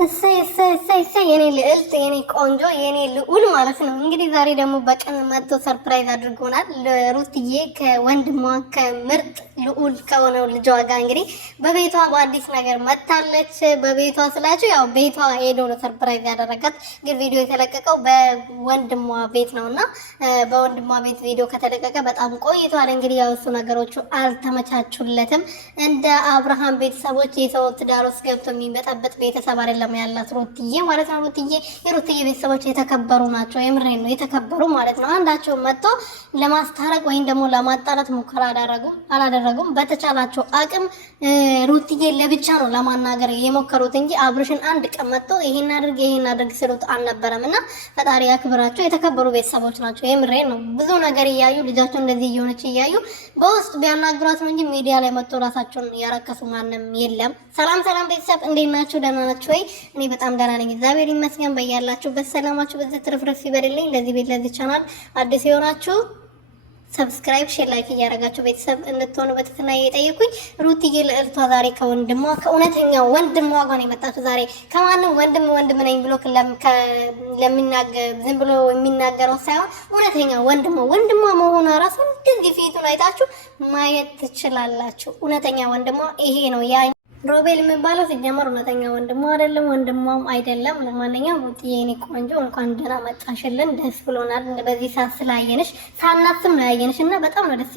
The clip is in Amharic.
እሰይ የኔ ልዕልት የኔ ቆንጆ የኔ ልዑል ማለት ነው። እንግዲህ ዛሬ ደግሞ በቀን መጥቶ ሰርፕራይዝ አድርጎናል። ሩትዬ ከወንድሟ ከምርጥ ልዑል ከሆነው ልጇ ጋር እንግዲህ በቤቷ በአዲስ ነገር መታለች። በቤቷ ስላችሁ ያው ቤቷ ሄዶ ነው ሰርፕራይዝ ያደረጋት። ግን ቪዲዮ የተለቀቀው በወንድሟ ቤት ነውና በወንድሟ ቤት ቪዲዮ ከተለቀቀ በጣም ቆይቷል። እንግዲህ ያው እሱ ነገሮቹ አልተመቻቹለትም። እንደ አብርሃም ቤተሰቦች የሰው ትዳር ውስጥ ገብቶ የሚበጠበጥ ቤተሰብ አይደለም ያላት ሩትዬ ማለት ነው። የሩትዬ ቤተሰቦች የተከበሩ ናቸው። የምሬን ነው የተከበሩ ማለት ነው። አንዳቸው መጥቶ ለማስታረቅ ወይም ደግሞ ለማጣላት ሙከራ አላደረጉም። በተቻላቸው አቅም ሩትዬ ለብቻ ነው ለማናገር የሞከሩት እንጂ አብርሽን አንድ ቀን መጥቶ ይሄን አድርግ ሲሉት አልነበረም። እና ፈጣሪ ያክብራቸው። የተከበሩ ቤተሰቦች ናቸው። የምሬን ነው። ብዙ ነገር እያዩ ልጃቸው እንደዚህ እየሆነች እያዩ በውስጥ ቢያናግሯት ነው እንጂ ሚዲያ ላይ መጥቶ ራሳቸውን ያረከሱ ማንም የለም። ሰላም ቤተሰብ እንዴት ናችሁ? ደህና ናችሁ ወይ? እኔ በጣም ደህና ነኝ፣ እግዚአብሔር ይመስገን። በያላችሁበት ሰላማችሁ በዚህ ትርፍርፍ ይበልልኝ። ለዚህ ቤት ለዚህ ቻናል አዲስ የሆናችሁ ሰብስክራይብ፣ ሼር፣ ላይክ እያደረጋችሁ ቤተሰብ እንድትሆኑ በትህትና እየጠየኩኝ ሩትዬ ልዕልቷ ዛሬ ከወንድሟ ከእውነተኛው ወንድሟ ጋር ነው የመጣችው። ዛሬ ከማንም ወንድም ነኝ ብሎ ለሚናገር ዝም ብሎ የሚናገረው ሳይሆን እውነተኛው ወንድሟ መሆኗ ራሱ እንደዚህ ፊቱን አይታችሁ ማየት ትችላላችሁ። እውነተኛ ወንድሟ ይሄ ነው። ያ ሮቤል የሚባለው ሲጀመር እውነተኛ ወንድሟ አይደለም፣ ወንድሟም አይደለም። ለማንኛውም ሩትዬ የኔ ቆንጆ እንኳን ደህና መጣሽልን፣ ደስ ብሎናል። በዚህ ሰዓት ስላየንሽ ሳናስብ ነው ያየንሽ እና በጣም ነው ደስ